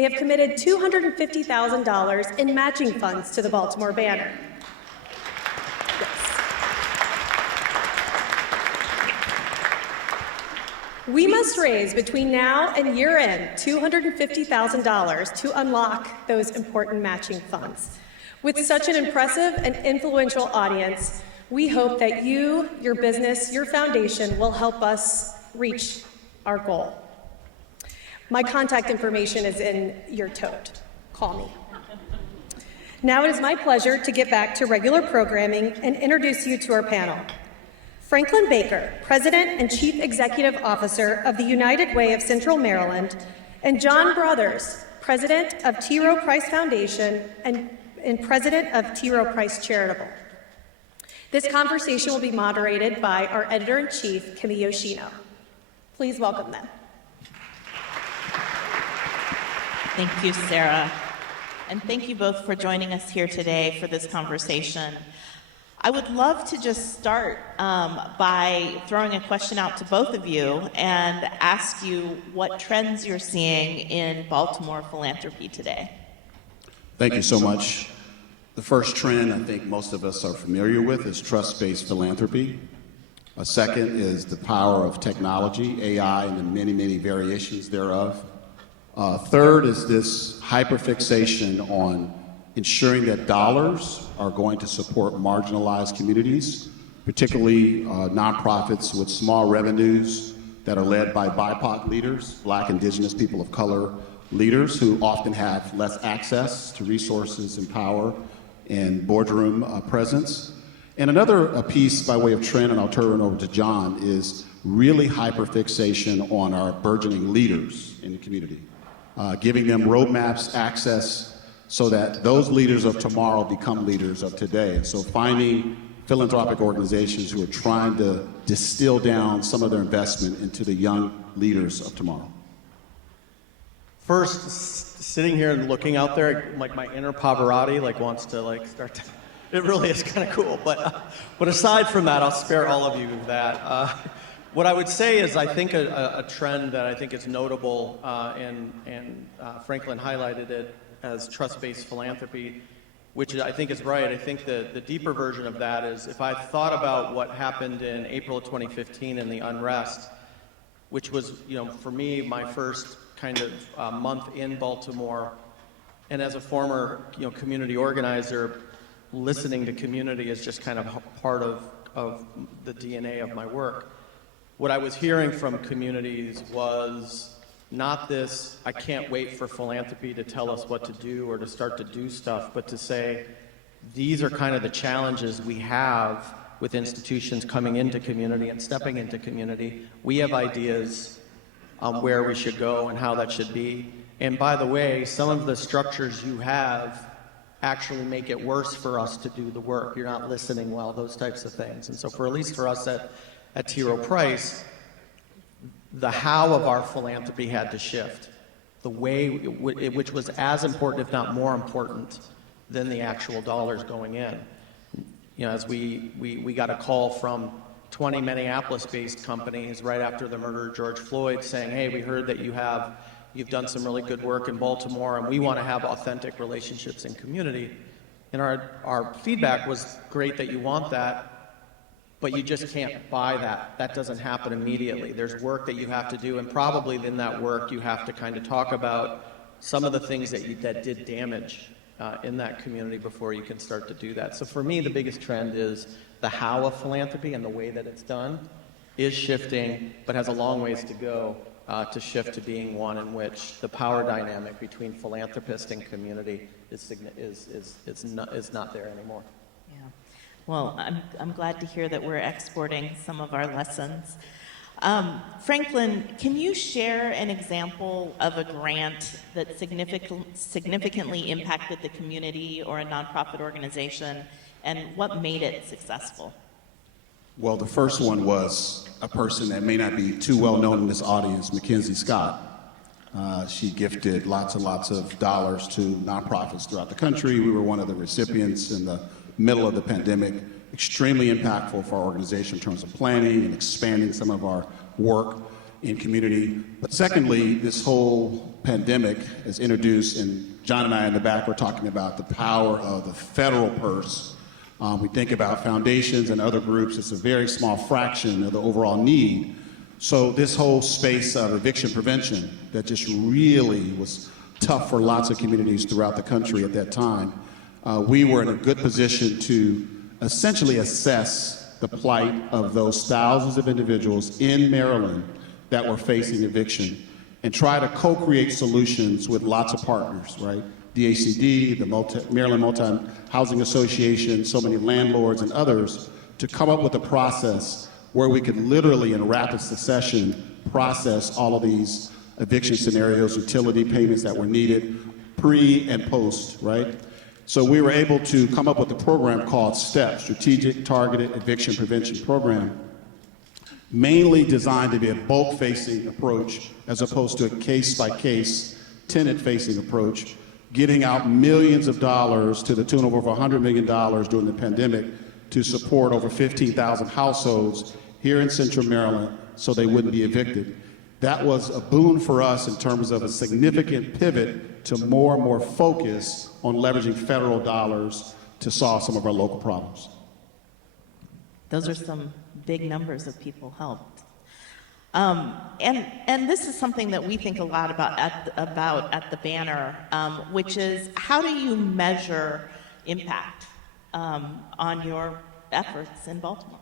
they have committed $250,000 in matching funds to the Baltimore banner. We must raise between now and year-end $250,000 to unlock those important matching funds. With such an impressive and influential audience, we hope that you, your business, your foundation will help us reach our goal. My contact information is in your tote. Call me. Now it is my pleasure to get back to regular programming and introduce you to our panel. Franklyn Baker, President and Chief Executive Officer of the United Way of Central Maryland, and John Brothers, President of T. Rowe Price Foundation and President of T. Rowe Price Charitable. This conversation will be moderated by our Editor-in-Chief, Kimi Yoshino. Please welcome them. Thank you, Sarah. And thank you both for joining us here today for this conversation. I would love to just start by throwing a question out to both of you and ask you what trends you're seeing in Baltimore philanthropy today. Thank you so much. The first trend I think most of us are familiar with is trust-based philanthropy. A second is the power of technology, AI, and the many, many variations thereof. Third is this hyperfixation on ensuring that dollars are going to support marginalized communities, particularly nonprofits with small revenues that are led by BIPOC leaders, Black, Indigenous, people of color leaders who often have less access to resources and power and boardroom presence. And another piece by way of trend, and I'll turn it over to John, is really hyperfixation on our burgeoning leaders in the community, giving them roadmaps, access, so that those leaders of tomorrow become leaders of today. And so finding philanthropic organizations who are trying to distill down some of their investment into the young leaders of tomorrow. First, sitting here and looking out there, like my inner Pavarotti wants to start to, it really is kind of cool. But aside from that, I'll spare all of you that. What I would say is I think a trend that I think is notable, and Franklyn highlighted it, as trust-based philanthropy, which I think is right. I think the deeper version of that is if I thought about what happened in April of 2015 and the unrest, which was, for me, my first kind of month in Baltimore, and as a former, community organizer, listening to community is just kind of part of the DNA of my work. What I was hearing from communities was not this, I can't wait for philanthropy to tell us what to do or to start to do stuff, but to say, these are kind of the challenges we have with institutions coming into community and stepping into community. We have ideas on where we should go and how that should be. And by the way, some of the structures you have actually make it worse for us to do the work. You're not listening well, those types of things. And so at least for us at T. Rowe Price, the how of our philanthropy had to shift. The way, which was as important, if not more important, than the actual dollars going in. As we got a call from 20 Minneapolis-based companies right after the murder of George Floyd saying, hey, we heard that you've done some really good work in Baltimore and we want to have authentic relationships in community. And our feedback was great that you want that, but you just can't buy that. That doesn't happen immediately. There's work that you have to do, and probably in that work you have to kind of talk about some of the things that did damage in that community before you can start to do that. So for me, the biggest trend is the how of philanthropy, and the way that it's done is shifting, but has a long ways to go to shift to being one in which the power dynamic between philanthropist and community is not there anymore. Well, I'm glad to hear that we're exporting some of our lessons. Franklyn, can you share an example of a grant that significantly impacted the community or a nonprofit organization, and what made it successful? Well, the first one was a person that may not be too well known in this audience, Mackenzie Scott. She gifted lots and lots of dollars to nonprofits throughout the country. We were one of the recipients in the middle of the pandemic, extremely impactful for our organization in terms of planning and expanding some of our work. in community. But secondly, this whole pandemic has introduced, and John and I in the back were talking about the power of the federal purse. We think about foundations and other groups, it's a very small fraction of the overall need. So this whole space of eviction prevention that just really was tough for lots of communities throughout the country at that time, we were in a good position to essentially assess the plight of those thousands of individuals in Maryland that were facing eviction and try to co-create solutions with lots of partners, right? DACD, the Maryland Multi-Housing Association, so many landlords and others, to come up with a process where we could literally in rapid succession process all of these eviction scenarios, utility payments that were needed, pre and post, right? So we were able to come up with a program called STEP, Strategic Targeted Eviction Prevention Program, mainly designed to be a bulk-facing approach as opposed to a case-by-case, tenant-facing approach, getting out millions of dollars to the tune of over $100 million during the pandemic to support over 15,000 households here in Central Maryland so they wouldn't be evicted. That was a boon for us in terms of a significant pivot to more and more focus on leveraging federal dollars to solve some of our local problems. Those are some big numbers of people helped. And this is something that we think a lot about at the banner, which is how do you measure impact on your efforts in Baltimore?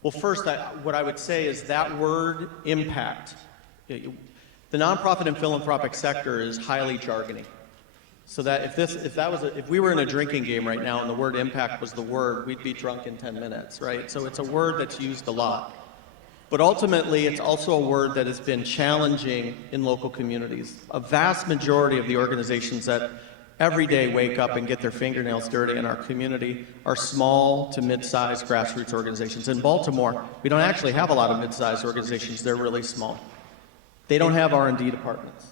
Well, first, what I would say is that word impact, the nonprofit and philanthropic sector is highly jargony. So that if we were in a drinking game right now and the word impact was the word, we'd be drunk in 10 minutes, right? So it's a word that's used a lot. But ultimately, it's also a word that has been challenging in local communities. A vast majority of the organizations that every day wake up and get their fingernails dirty in our community are small to mid-sized grassroots organizations. In Baltimore, we don't actually have a lot of mid-sized organizations. They're really small. They don't have R&D departments.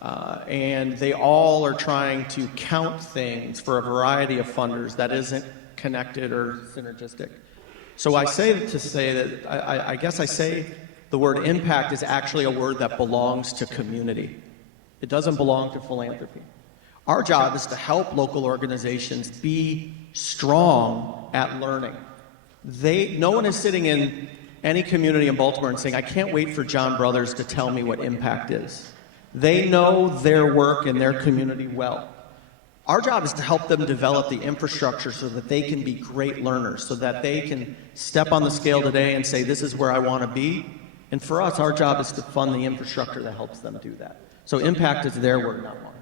And they all are trying to count things for a variety of funders that isn't connected or synergistic. So I say that I guess I say the word impact is actually a word that belongs to community. It doesn't belong to philanthropy. Our job is to help local organizations be strong at learning. No one is sitting in any community in Baltimore and saying, I can't wait for John Brothers to tell me what impact is. They know their work and their community well. Our job is to help them develop the infrastructure so that they can be great learners, so that they can step on the scale today and say, this is where I want to be. And for us, our job is to fund the infrastructure that helps them do that. So impact is their word, not mine.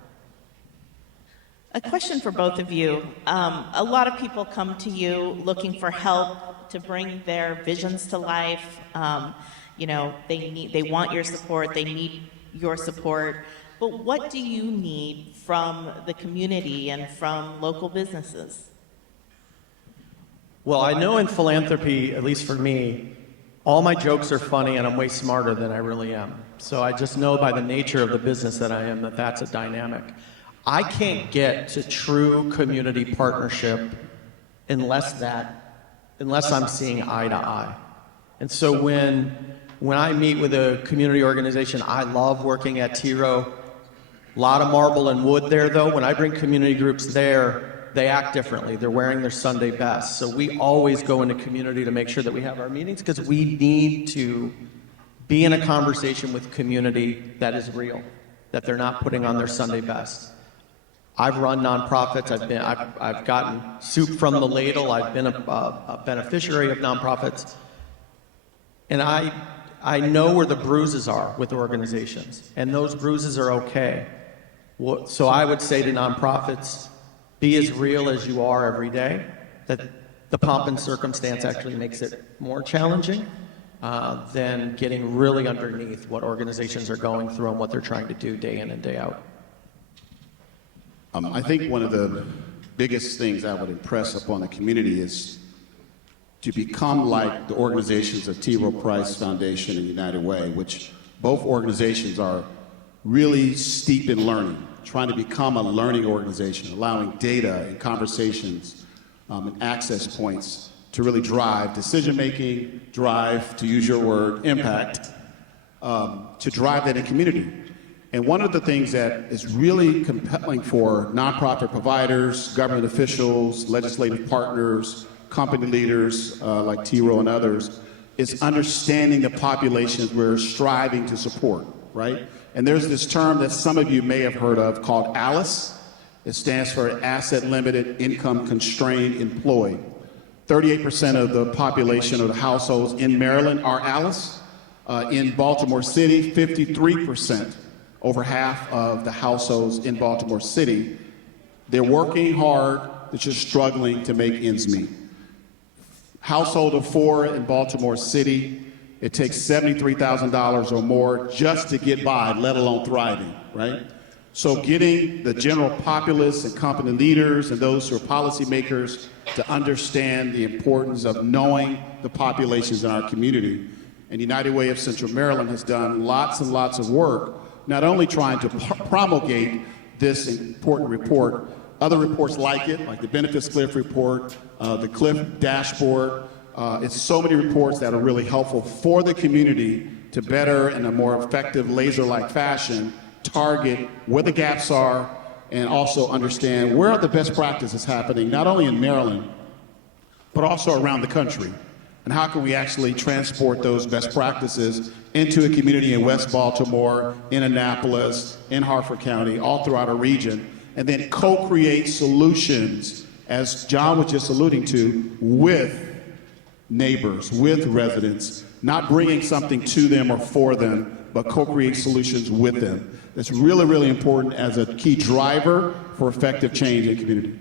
A question for both of you. A lot of people come to you looking for help to bring their visions to life. They want your support, they need your support. But what do you need from the community and from local businesses? Well, I know in philanthropy, at least for me, all my jokes are funny and I'm way smarter than I really am. So I just know by the nature of the business that I am that that's a dynamic. I can't get to true community partnership unless I'm seeing eye to eye. And so when I meet with a community organization, I love working at T-Rowe. A lot of marble and wood there, though. When I bring community groups there, they act differently. They're wearing their Sunday best. So we always go into community to make sure that we have our meetings because we need to be in a conversation with community that is real, that they're not putting on their Sunday best. I've run nonprofits. I've gotten soup from the ladle. I've been a beneficiary of nonprofits. And I know where the bruises are with organizations, and those bruises are okay. So I would say to nonprofits, be as real as you are every day, that the pomp and circumstance actually makes it more challenging than getting really underneath what organizations are going through and what they're trying to do day in and day out. I think one of the biggest things I would impress upon the community is to become like the organizations of T. Rowe Price Foundation and United Way, which both organizations are really steep in learning, trying to become a learning organization, allowing data and conversations and access points to really drive decision-making, drive, to use your word, impact, to drive that in community. And one of the things that is really compelling for nonprofit providers, government officials, legislative partners, company leaders like T-Rowe and others, is understanding the populations we're striving to support, right? And there's this term that some of you may have heard of called ALICE. It stands for Asset Limited Income Constrained Employed. 38% of the population of the households in Maryland are ALICE. In Baltimore City, 53%, over half of the households in Baltimore City, they're working hard, they're just struggling to make ends meet. Household of 4 in Baltimore City, it takes $73,000 or more just to get by, let alone thriving, right? So getting the general populace and company leaders and those who are policymakers to understand the importance of knowing the populations in our community. And United Way of Central Maryland has done lots and lots of work, not only trying to promulgate this important report, other reports like it, like the Benefits Cliff report, the Cliff dashboard. It's so many reports that are really helpful for the community to better, in a more effective, laser-like fashion, target where the gaps are and also understand where are the best practices happening, not only in Maryland, but also around the country. And how can we actually transport those best practices into a community in West Baltimore, in Annapolis, in Harford County, all throughout our region, and then co-create solutions, as John was just alluding to, with neighbors, with residents, not bringing something to them or for them, but co-create solutions with them. That's really, really important as a key driver for effective change in community.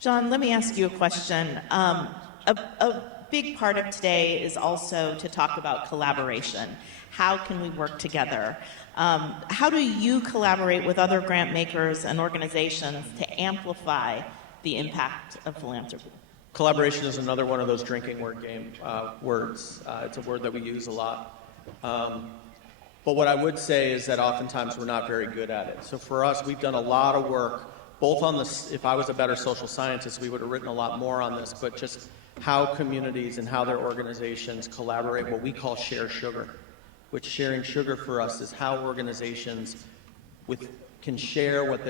John, let me ask you a question. A big part of today is also to talk about collaboration. How can we work together? How do you collaborate with other grant makers and organizations to amplify the impact of philanthropy? Collaboration is another one of those drinking word game words. It's a word that we use a lot. But what I would say is that oftentimes we're not very good at it. So for us, we've done a lot of work, both on this. If I was a better social scientist, we would have written a lot more on this, but just how communities and how their organizations collaborate, what we call share sugar, which sharing sugar for us is how organizations can share what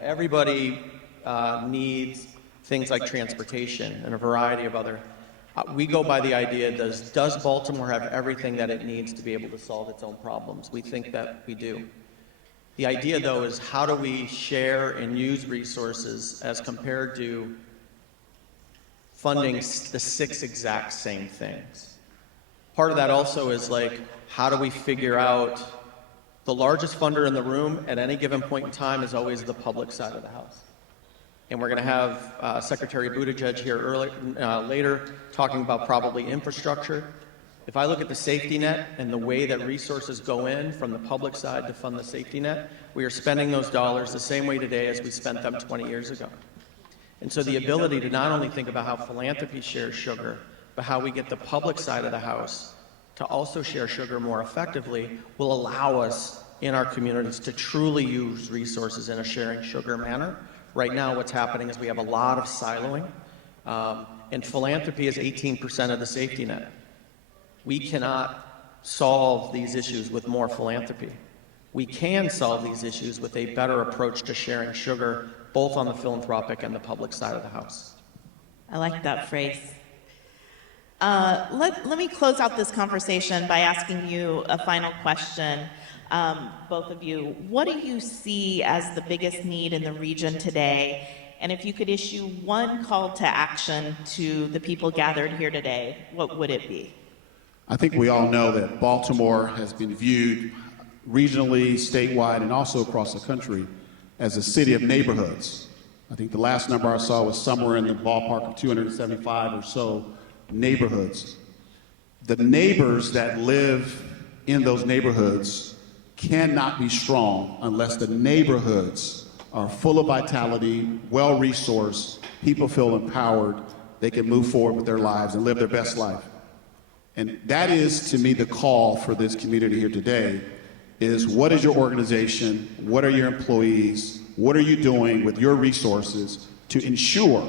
everybody needs things like transportation and a variety of other. We go by the idea, does Baltimore have everything that it needs to be able to solve its own problems? We think that we do. The idea, though, is how do we share and use resources as compared to funding the 6 exact same things? Part of that also is like, how do we figure out the largest funder in the room at any given point in time is always the public side of the house. And we're going to have Secretary Buttigieg here later talking about probably infrastructure. If I look at the safety net and the way that resources go in from the public side to fund the safety net, we are spending those dollars the same way today as we spent them 20 years ago. And so the ability to not only think about how philanthropy shares sugar, but how we get the public side of the house to also share sugar more effectively will allow us in our communities to truly use resources in a sharing sugar manner. Right now, what's happening is we have a lot of siloing, and philanthropy is 18% of the safety net. We cannot solve these issues with more philanthropy. We can solve these issues with a better approach to sharing sugar, both on the philanthropic and the public side of the house. I like that phrase. Let me close out this conversation by asking you a final question. Both of you, what do you see as the biggest need in the region today? And if you could issue one call to action to the people gathered here today, what would it be? I think we all know that Baltimore has been viewed regionally, statewide, and also across the country as a city of neighborhoods. I think the last number I saw was somewhere in the ballpark of 275 or so neighborhoods. The neighbors that live in those neighborhoods cannot be strong unless the neighborhoods are full of vitality, well-resourced, people feel empowered, they can move forward with their lives and live their best life. And that is, to me, the call for this community here today, is what is your organization, what are your employees, what are you doing with your resources to ensure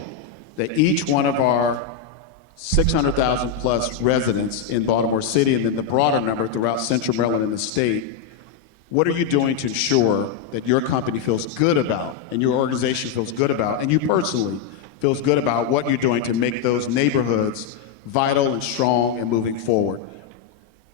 that each one of our 600,000 plus residents in Baltimore City and then the broader number throughout Central Maryland and the state. What are you doing to ensure that your company feels good about, and your organization feels good about, and you personally feels good about what you're doing to make those neighborhoods vital and strong and moving forward?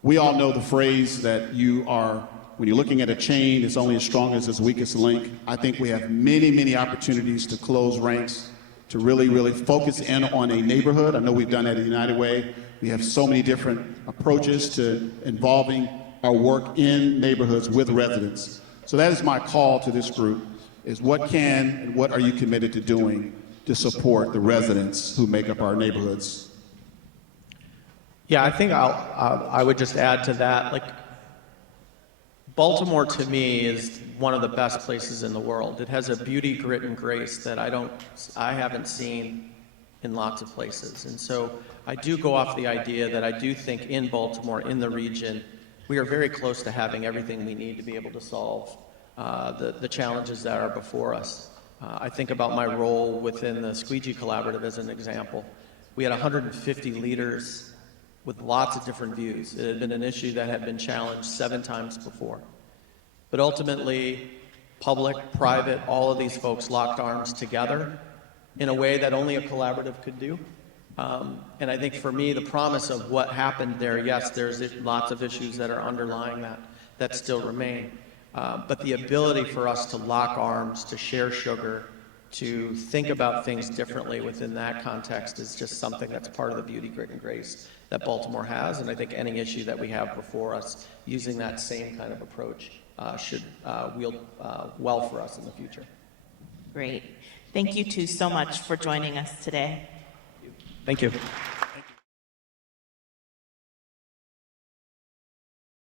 We all know the phrase that when you're looking at a chain, it's only as strong as its weakest link. I think we have many, many opportunities to close ranks, to really, really focus in on a neighborhood. I know we've done that at United Way. We have so many different approaches to involving our work in neighborhoods with residents. So that is my call to this group, is what can and what are you committed to doing to support the residents who make up our neighborhoods? Yeah, I think I would just add to that, like, Baltimore to me is one of the best places in the world. It has a beauty, grit, and grace that I haven't seen in lots of places. And so I do go off the idea that I do think in Baltimore, in the region, we are very close to having everything we need to be able to solve the challenges that are before us. I think about my role within the Squeegee Collaborative as an example. We had 150 leaders with lots of different views. It had been an issue that had been challenged 7 times before. But ultimately, public, private, all of these folks locked arms together in a way that only a collaborative could do. And I think for me, the promise of what happened there, yes, there's lots of issues that are underlying that still remain. But the ability for us to lock arms, to share sugar, to think about things differently within that context is just something that's part of the beauty, grit, and grace that Baltimore has. And I think any issue that we have before us, using that same kind of approach should wield well for us in the future. Great. Thank you two so much for joining us today. Thank you.